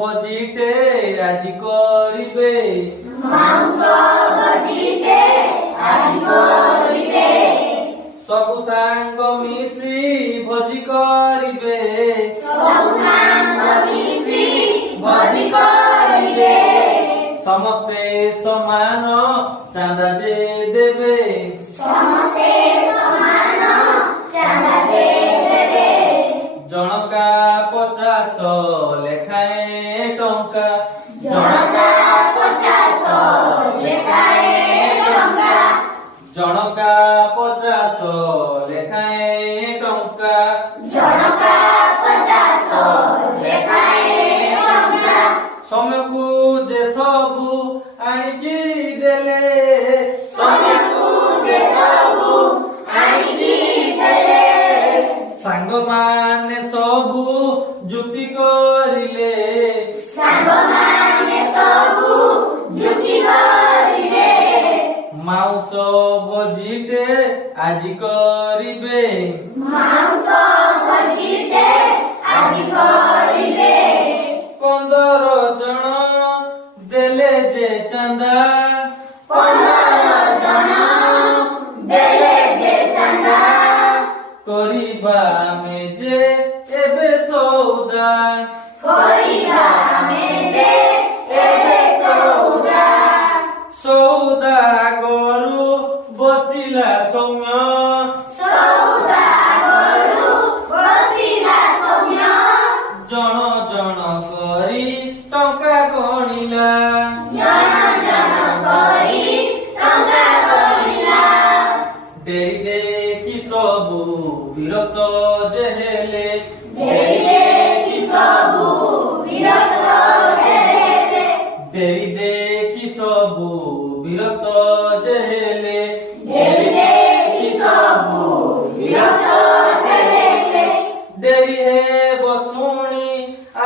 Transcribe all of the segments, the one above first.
ଭୋଜିଟେ ଆଜି କରିବେ। ମାଉଁସ ଭୋଜିଟେ ଆଜି କରିବେ। ସବୁ ସାଙ୍ଗ ମିଶି ଭୋଜି କରିବେ। ସବୁ ସାଙ୍ଗ ମିଶି ଭୋଜି କରିବେ। ସମସ୍ତେ ସମାନ ଚାନ୍ଦା ଯେ ଦେବେ। ସମସ୍ତେ ସମାନ ଚାନ୍ଦା ଯେ ଦେବେ। ଜଣକା 50 ଲେଖାଏଁ ଟଙ୍କା। ଜଣକା 50 ଲେଖାଏଁ ଟଙ୍କା। ଜଣକା 50 ଲେଖାଏଁ ଟଙ୍କା। ଜଣକା 50 ଲେଖାଏଁ ଟଙ୍କା। ସମୟକୁ ଯେ ସବୁ ଆଣିକି ଦେଲେ। ସମୟକୁ ଯେ ସବୁ ଆଣିକି ଦେଲେ। ସାଙ୍ଗମାନେ ସବୁ ଯୁକ୍ତି କରିଲେ। ସାଙ୍ଗମାନେ ସବୁ ଯୁକ୍ତି କରିଲେ। ମାଉଁସ ଭୋଜିଟେ ଆଜି କରିବେ। ମାଉଁସ ଭୋଜିଟେ ଆଜି କରିବେ। 15 ଜଣ ଦେଲେ ଯେ ଚାନ୍ଦା। 15 ଜଣ ଦେଲେ ଯେ ଚାନ୍ଦା। କରିବା ଆମେ ଯେ ଏବେ ସୌଦା। କରିବା ଆମେ ଯେ ଏବେ ସୌଦା। ସୌଦା ଗରୁ ବସିଲା ସୌମ୍ୟ। ସୌଦା ଗରୁ ବସିଲା ସୌମ୍ୟ। ଜଣ ଜଣ କରି ଟଙ୍କା ଗଣିଲା। ଜଣ ଜଣ କରି ଟଙ୍କା ଗଣିଲା। ଡେରି ଦେଖି ସବୁ ବିରକ୍ତ ଯେ ହେଲେ। ଡେରି ଦେଖି ସବୁ ବିରକ୍ତ ହେଲେ। ଡେରି ଦେଖି ସବୁ ବିରକ୍ତ ଯେ ହେଲେ। ଡେରି ଦେଖି ସବୁ ବିରକ୍ତ ହେଲେ। ଡେରି ହେବ ଶୁଣି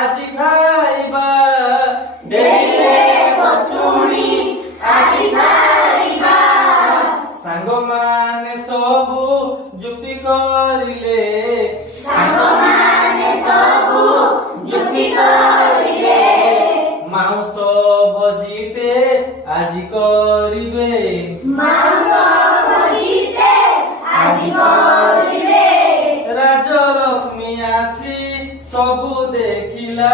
ଆଜି ଖାଇବା। ଡେରି ହେବ ଶୁଣି ଆଜି ଖାଇବା। ସାଙ୍ଗମାନେ ସବୁ ଯୁକ୍ତି କରିଲେ। ସାଙ୍ଗମାନେ ସବୁ ଯୁକ୍ତି କରିଲେ। ମାଉଁସ ଭୋଜିଟେ ଆଜି କରିବେ। ମାଉଁସ ଭୋଜିଟେ ଆଜି କରିବେ। ରାଜଲକ୍ଷ୍ମୀ ଆସି ସବୁ ଦେଖିଲା।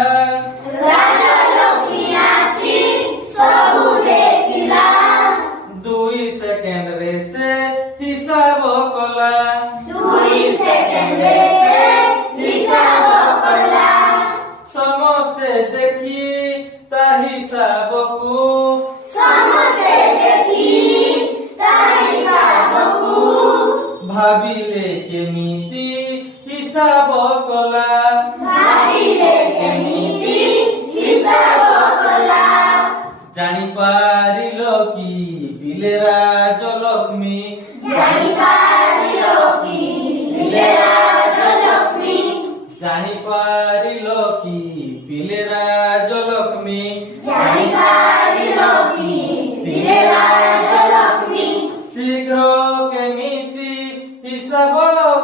ରାଜଲକ୍ଷ୍ମୀ ଆସି ସବୁ ଦେଖିଲା। 2 ସେକେଣ୍ଡରେ ସେ ହିସାବ କଲା। 2 ସେକେଣ୍ଡରେ ସେ ହିସାବ କଲା। ସମସ୍ତେ ଦେଖି ତା ହିସାବକୁ। ସମସ୍ତେ ଦେଖି ତା ହିସାବକୁ। ଭାବିଲେ କେମିତି ହିସାବ କଲା। ଭାବିଲେ କେମିତି ହିସାବ କଲା। ଜାଣିପାରିଲ କି ପିଲେ ରାଜଲକ୍ଷ୍ମୀ। ଜାଣିପାରିଲ କି ପିଲେ ରାଜଲକ୍ଷ୍ମୀ। ଜାଣିପାରିଲ କି ପିଲେ ରାଜଲକ୍ଷ୍ମୀ। ଜାଣିପାରିଲ କି ପିଲେ ରାଜଲକ୍ଷ୍ମୀ। ଶୀଘ୍ର କେମିତି ହିସାବ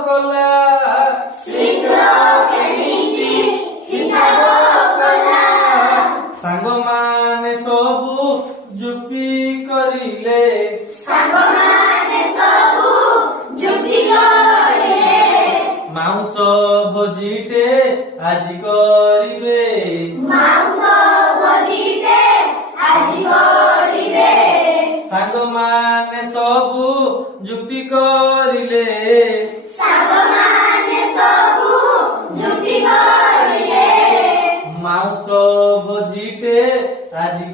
କଲା। ଶୀଘ୍ର କେମିତି ହିସାବ କଲା। ସାଙ୍ଗମାନେ ସବୁ ଯୁକ୍ତି କରିଲେ। ସାଙ୍ଗମାନେ ସବୁ ଯୁକ୍ତି କରିଲେ। ମାଉଁସ ଭୋଜିଟେ ଆଜି କରିବେ। ମାଉଁସ ଭୋଜିଟେ ଆଜି କରିବେ। ସାଙ୍ଗମାନେ ସବୁ ଯୁକ୍ତି କରିଲେ। ସାଙ୍ଗମାନେ ସବୁ ଯୁକ୍ତି କରିଲେ। ମାଉଁସ ଭୋଜିଟେ ଆଜି